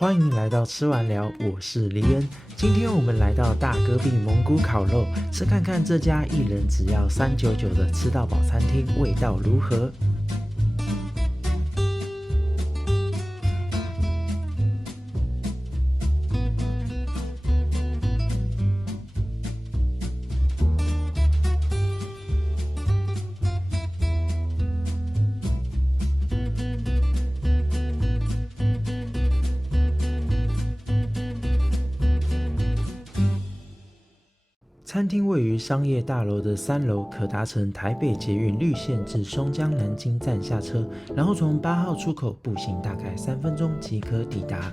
欢迎来到吃完聊，我是黎恩。今天我们来到大戈壁蒙古烤肉，吃看看这家一人只要399的吃到饱餐厅味道如何。餐厅位于商业大楼的3楼，可搭乘台北捷运绿线至松江南京站下车，然后从8号出口步行大概3分钟即可抵达。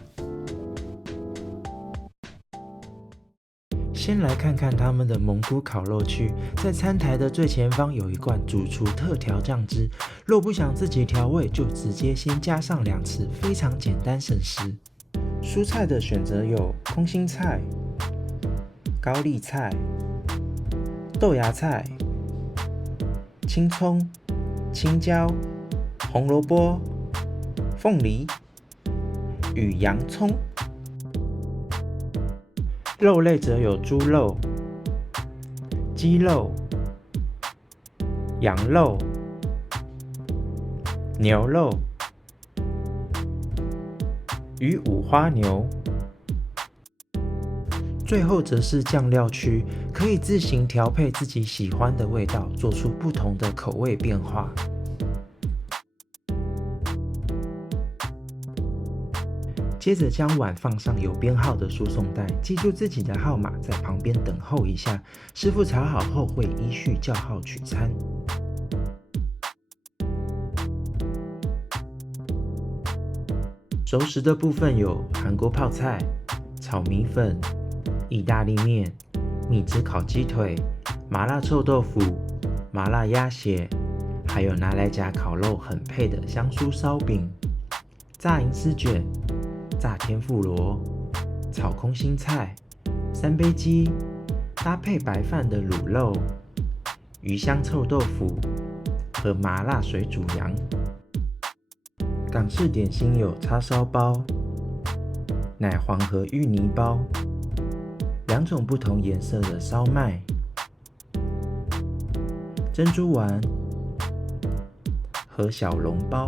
先来看看他们的蒙古烤肉区，在餐台的最前方有一罐主厨特调酱汁，若不想自己调味，就直接先加上2次，非常简单省时。蔬菜的选择有空心菜、高丽菜、豆芽菜、青葱、青椒、红萝卜、凤梨与洋葱。肉类则有猪肉、鸡肉、羊肉、牛肉与五花牛。最后则是酱料区，可以自行调配自己喜欢的味道，做出不同的口味变化。接着将碗放上有编号的输送带，记住自己的号码，在旁边等候一下，师傅炒好后会依序叫号取餐。熟食的部分有韩国泡菜、炒米粉、意大利面、蜜汁烤鸡腿、麻辣臭豆腐、麻辣鸭血，还有拿来夹烤肉很配的香酥烧饼、炸银丝卷、炸天妇罗、炒空心菜、三杯鸡，搭配白饭的卤肉、鱼香臭豆腐和麻辣水煮羊。港式点心有叉烧包、奶黄和芋泥包、2种不同颜色的烧麦、珍珠丸和小笼包。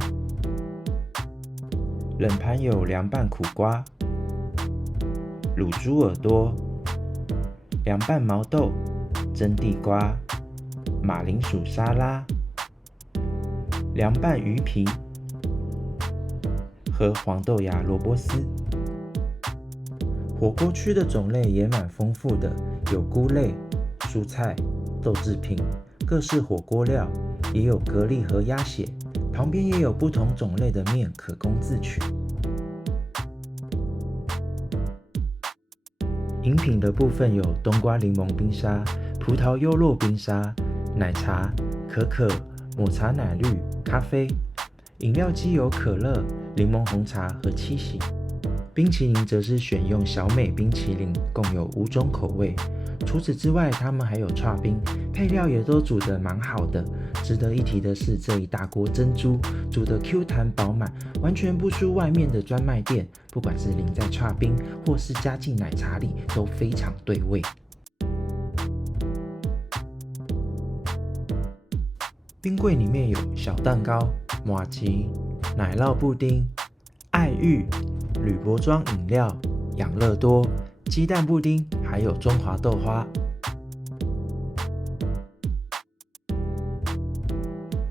冷盘有凉拌苦瓜、卤猪耳朵、凉拌毛豆、蒸地瓜、马铃薯沙拉、凉拌鱼皮和黄豆芽萝卜丝。火锅区的种类也蛮丰富的，有菇类、蔬菜、豆制品、各式火锅料，也有蛤蜊和鸭血，旁边也有不同种类的面可供自取。饮品的部分有冬瓜柠檬冰沙、葡萄优酪冰沙、奶茶、可可、抹茶奶绿、咖啡。饮料机有可乐、柠檬红茶和七喜。冰淇淋则是选用小美冰淇淋，共有5种口味。除此之外，他们还有剉冰，配料也都煮得蛮好的。值得一提的是，这一大锅珍珠煮得 Q 弹饱满，完全不输外面的专卖店，不管是淋在剉冰或是加进奶茶里，都非常对味。冰柜里面有小蛋糕、麻糬、奶酪布丁、爱玉、铝箔装饮料、养乐多、鸡蛋布丁，还有中华豆花。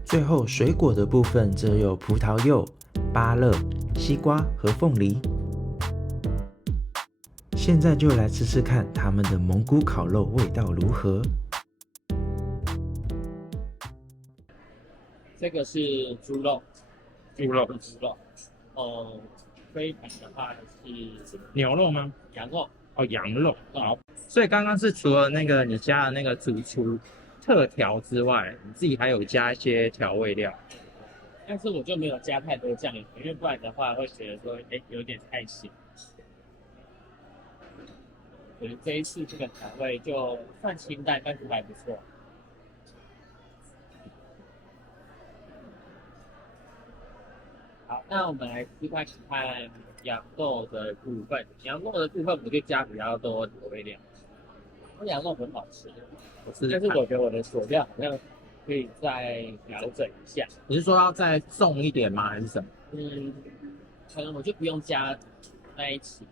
最后水果的部分则有葡萄柚、芭乐、西瓜和凤梨。现在就来吃吃看他们的蒙古烤肉味道如何。这个是猪肉，猪肉。飞盘的话是牛肉吗？羊肉。哦，羊肉。好，所以刚刚是除了那个你加的那个主厨特调之外，你自己还有加一些调味料。但是我就没有加太多酱油，因为不然的话会觉得说，有点太咸。所以这一次这个调味就算清淡，但是还不错。好，那我们来试看看羊肉的部分。羊肉的部分我就加比较多调味料，因为羊肉很好吃，但是我觉得我的佐料好像可以再调整一下。你是说要再重一点吗？还是什么？可能我就不用加在一起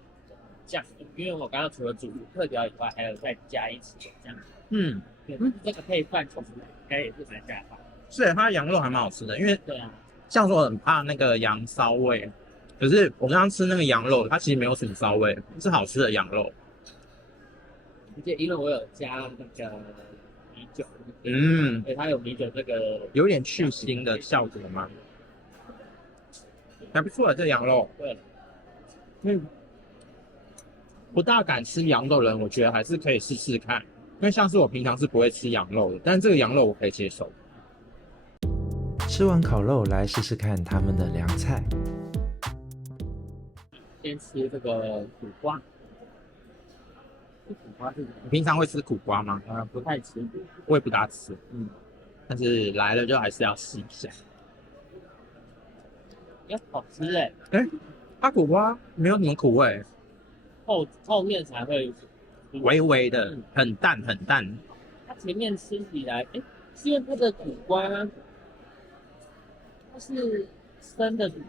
酱油，因为我刚刚除了煮特调以外，还有再加一起的酱油。这个配饭其实应该也是蛮下饭。是，它羊肉还蛮好吃的，因为对啊，像说我很怕那个羊骚味，可是我刚刚吃那个羊肉，它其实没有什么骚味，是好吃的羊肉。而且因为我有加那个米酒，对，它有米酒这个有点去腥的效果吗？还不错这羊肉。对，不大敢吃羊肉的人，我觉得还是可以试试看，因为像是我平常是不会吃羊肉的，但是这个羊肉我可以接受。吃完烤肉，来试试看他们的凉菜。先吃这个苦瓜。苦瓜是你平常会吃苦瓜吗？不太吃，我也不大吃，但是来了就还是要试一下。好吃哎！它苦瓜没有什么苦味，后面才会微微的，很淡很淡。它前面吃起来，是因为它的苦瓜，它是生的苦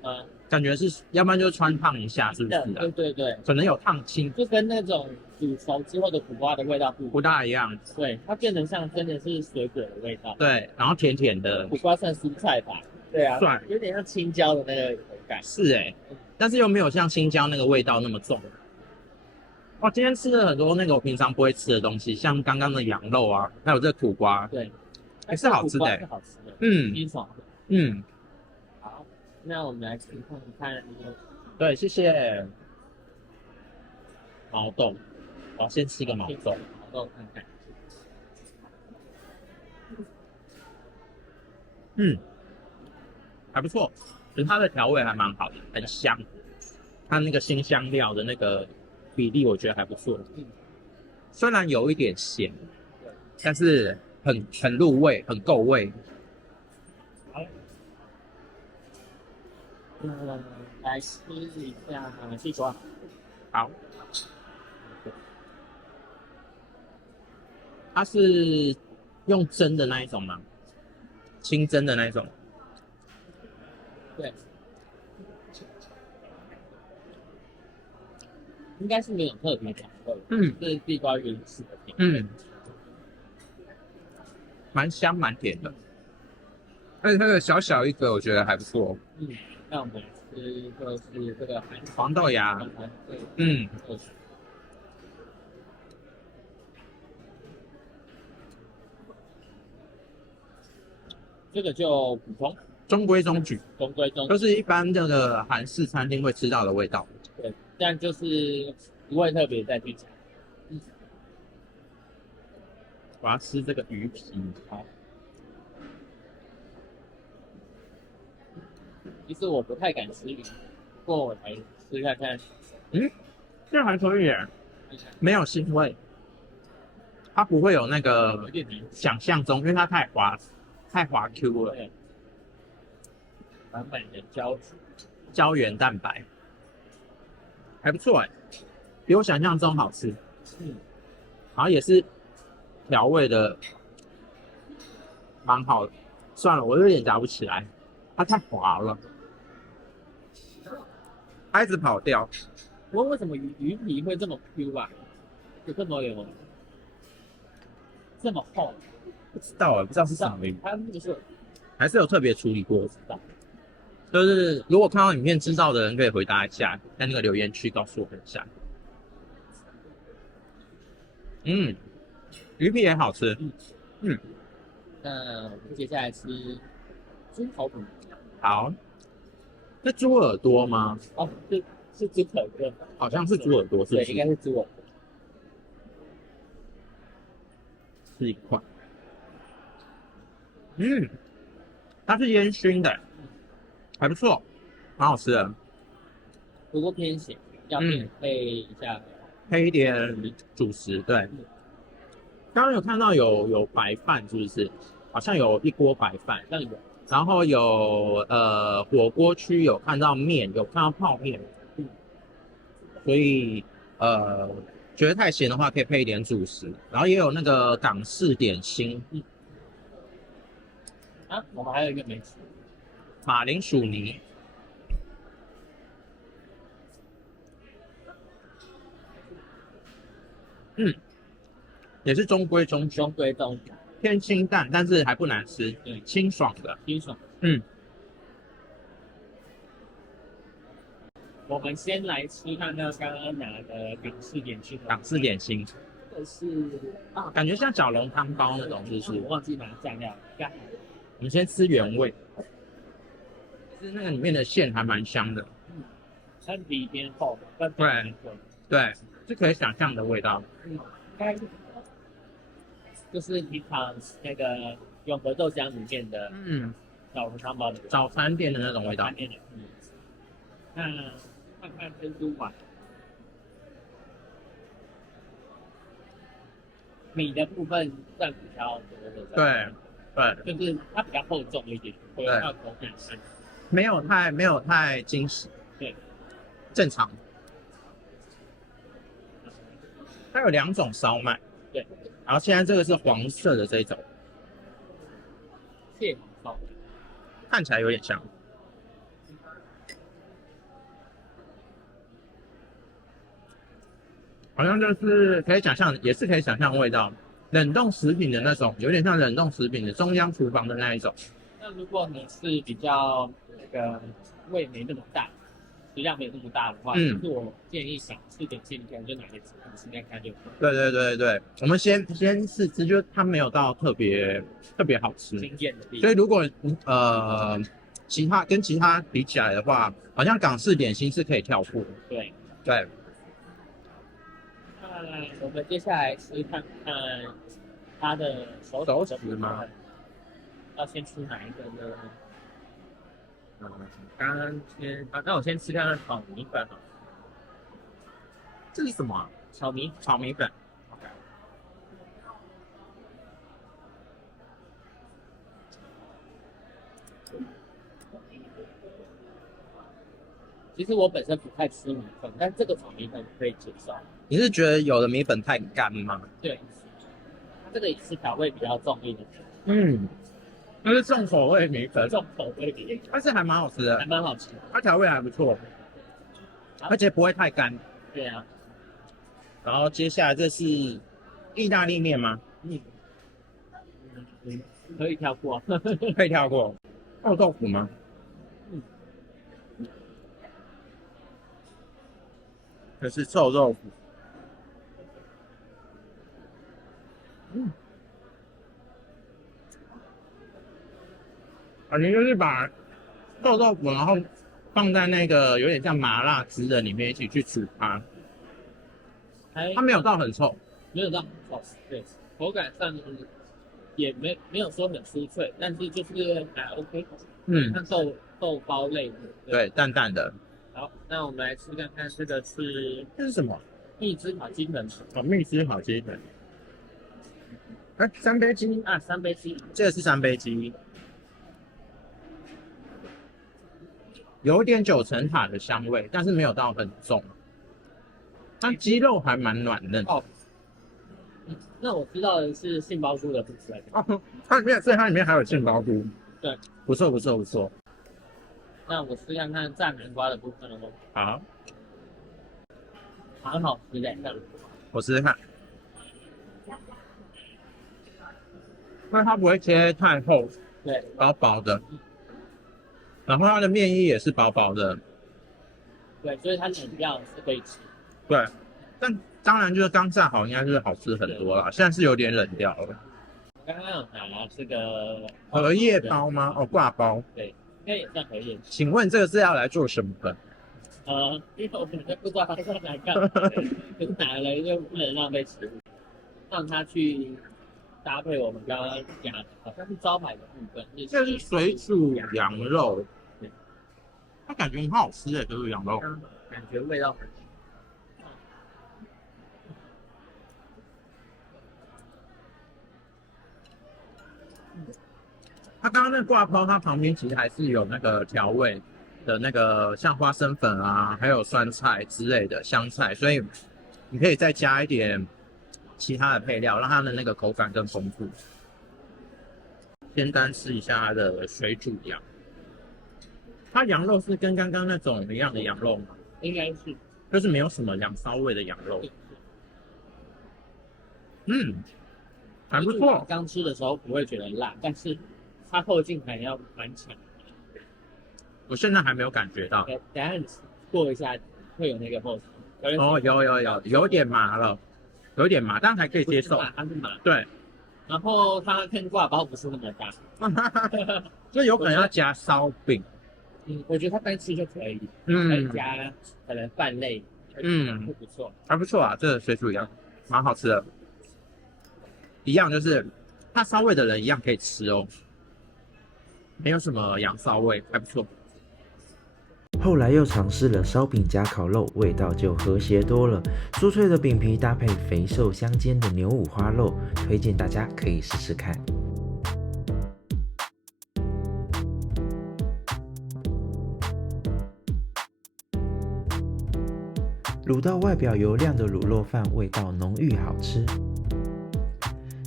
瓜，感觉是，要不然就穿烫一下，是不是啊？对，可能有烫青，就跟那种煮熟之后的苦瓜的味道不大一样。对，它变成像真的是水果的味道。对，然后甜甜的。苦瓜算蔬菜吧？对啊，算有点像青椒的那个口感。是但是又没有像青椒那个味道那么重。哇，今天吃了很多那个我平常不会吃的东西，像刚刚的羊肉啊，还有这个苦瓜，对，也是好吃的。是好吃的，清爽的。好，那我们来吃看看。对，谢谢。毛豆，我先吃一个毛豆看看。还不错，其实它的调味还蛮好的，很香。它那个辛香料的那个比例，我觉得还不错。虽然有一点咸，但是很入味，很够味。好，来吃一下西瓜。好，它是用蒸的那一种吗？清蒸的那一种？对，应该是没有特别调味。这是地瓜原始的甜。蛮香蛮甜的，而且它的小小一个，我觉得还不错。那我们吃就是这个黄豆芽。这个就普通，中规中矩，就是一般这个韩式餐厅会吃到的味道。对，但就是不会特别再去加。我要吃这个鱼皮。好。其实我不太敢吃鱼，不过我来吃看看。这样还可以耶，没有腥味，它不会有那个想象中，因为它太滑 Q 了。满满的胶原蛋白，还不错比我想象中好吃。然后也是调味的蛮好的。算了，我有点夹不起来，它太滑了，它一直跑掉。不过为什么鱼皮会这么 Q 啊？就这么厚？不知道不知道是什么鱼。它那个是还是有特别处理过，就是如果看到影片知道的人可以回答一下，在那个留言区告诉我们一下。鱼皮也好吃。那我们接下来吃猪头骨。好，是猪耳朵吗？是猪耳朵，好像是猪耳朵，是不是？对，应该是猪耳朵。吃一块。它是烟熏的，还不错，蛮好吃的。不过偏咸，要配一下，配一点主食。对，刚刚有看到有白饭，是不是？好像有一锅白饭，然后有火锅区有看到面，有看到泡面，所以觉得太咸的话可以配一点主食，然后也有那个港式点心，啊，我们还有一个没吃，马铃薯泥，也是中规中矩，中规中矩，偏清淡，但是还不难吃，对，清爽的。清爽。嗯，我们先来吃看那刚刚拿的港式点心。港式点心，这个是啊，感觉像小笼汤包那种，就是我忘记拿酱料，干。我们先吃原味，其实那个里面的馅还蛮香的，身皮偏厚，但对对，是可以想象的味道。该就是平常那个永和豆浆里面的小笼汤包的早餐店的那种味道。店的。那看看珍珠丸，米的部分占比较多的，对，就是它比较厚重一点，所以它的口感是没有太惊喜，对，正常。它有2种烧麦，对，然后现在这个是黄色的这一种，蟹黄烧，看起来有点像。好像就是可以想象，也是可以想象味道，冷冻食品的那种，有点像冷冻食品的中央厨房的那一种。那如果你是比较那个胃没那么大，食量没那么大的话，其实我建议想吃点心，你可能就拿来吃看看就可以。对，我们先试吃，就是它没有到特别好吃，惊艳的地方。所以如果跟其他比起来的话，好像港式点心是可以跳过。对。那我们接下来吃看看它的熟食吗？要先吃哪一个呢？刚刚那我先吃看看炒米粉好了。这是什么啊？炒米粉。其实我本身不太吃米粉，但这个炒米粉可以接受。你是觉得有的米粉太干吗？对，它这个也是调味比较重一点。那是重口味米粉，重口味米粉，但是还蛮好吃的，还蛮好吃的。它调味还不错，而且不会太干。对啊。然后接下来这是意大利面吗？可以跳过。可以跳过。臭豆腐吗？这是臭豆腐。你就是把臭豆腐，然后放在那个有点像麻辣汁的里面一起去煮它。它没有到很臭，没有到很臭，对，口感上也没有说很酥脆，但是就是还 OK。像豆包类的，对，淡淡的。好，那我们来吃看看这个这是什么？蜜汁烤鸡粉。蜜汁烤鸡粉。三杯鸡啊，三杯鸡，这个是3杯鸡。有一点9层塔的香味，但是没有到很重。它鸡肉还蛮软嫩。那我知道的是杏鲍菇的部分。它里面还有杏鲍菇。对，不错。那我试看看炸南瓜的部分哦。好，蛮好吃的，我试试看。那它不会切太厚，对，薄薄的。然后它的面衣也是薄薄的，对，所以它冷掉是可以吃。对，但当然就是刚炸好，应该是好吃很多啦。现在是有点冷掉了。刚刚有拿这个荷叶包吗？挂包。对，应该也算荷叶。请问这个是要来做什么的？因为我本身不知道它是来干嘛，可是拿来就不能浪费食物，让它去搭配我们刚刚讲的，好像是招牌的部分。这是水煮羊肉，它感觉很好吃水煮羊肉，感觉味道很。它刚刚那个挂包，它旁边其实还是有那个调味的那个，像花生粉啊，还有酸菜之类的香菜，所以你可以再加一点其他的配料，让它的那个口感更丰富。先单吃一下它的水煮羊，它羊肉是跟刚刚那种一样的羊肉吗？应该是就是没有什么羊骚味的羊肉。还不错。刚吃的时候不会觉得辣，但是它后劲还要蛮强。我现在还没有感觉到。等一下你过一下会有那个后劲。哦，有点麻了，有点麻，但还可以接受。它是麻。对。然后它跟挂包不是那么大，所以有可能要加烧饼。我觉得它单吃就可以。可以加可能饭类。会不错。还不错啊，这个水煮羊蛮好吃的。一样就是怕骚味的人一样可以吃哦，没有什么羊骚味，还不错。后来又尝试了烧饼加烤肉，味道就和谐多了。酥脆的饼皮搭配肥瘦相间的牛五花肉，推荐大家可以试试看。卤到外表油亮的卤肉饭，味道浓郁好吃。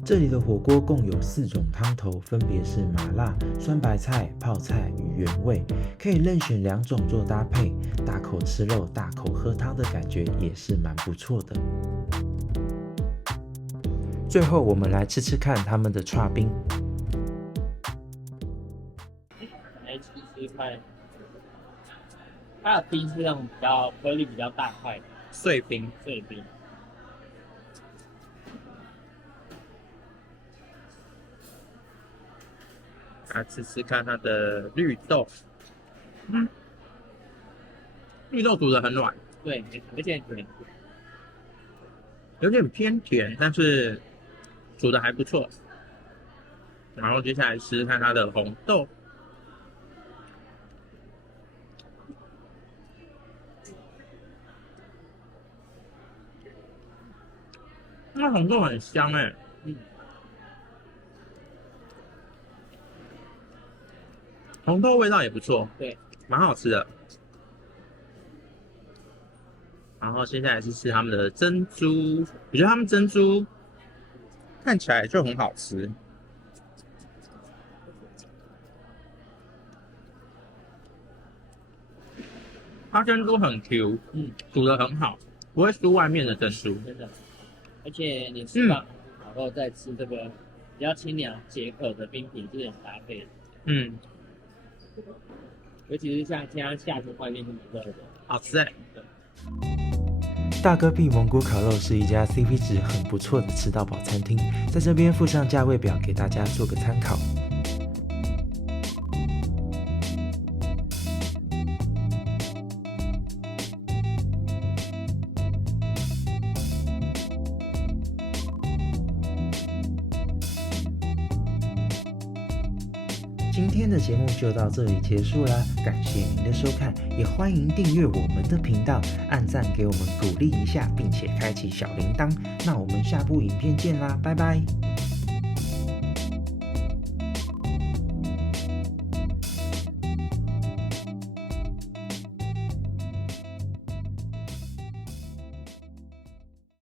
这里的火锅共有4种汤头，分别是麻辣、酸白菜、泡菜与原味，可以任选2种做搭配，大口吃肉、大口喝汤的感觉也是蛮不错的。最后我们来吃吃看他们的剉冰。来吃吃看，它的冰是那种比较颗粒比较大块的碎冰。来吃吃看它的绿豆，绿豆煮得很软，对，而且甜，有点偏甜，但是煮得还不错。然后接下来吃吃看它的红豆，那红豆很香哎。红豆味道也不错，对，蛮好吃的。然后接下来是吃他们的珍珠，我觉得他们珍珠看起来就很好吃。它珍珠很 Q， 煮得很好，不会输外面的珍珠。真的，而且你吃完然后再吃这个比较清凉解渴的冰品，是很搭配的。尤其是像现在夏天外面那么热的，好吃哎。大戈壁蒙古烤肉是一家 CP 值很不错的吃到饱餐厅，在这边附上价位表给大家做个参考。今天的节目就到这里结束啦，感谢您的收看，也欢迎订阅我们的频道，按赞给我们鼓励一下，并且开启小铃铛。那我们下部影片见啦，拜拜。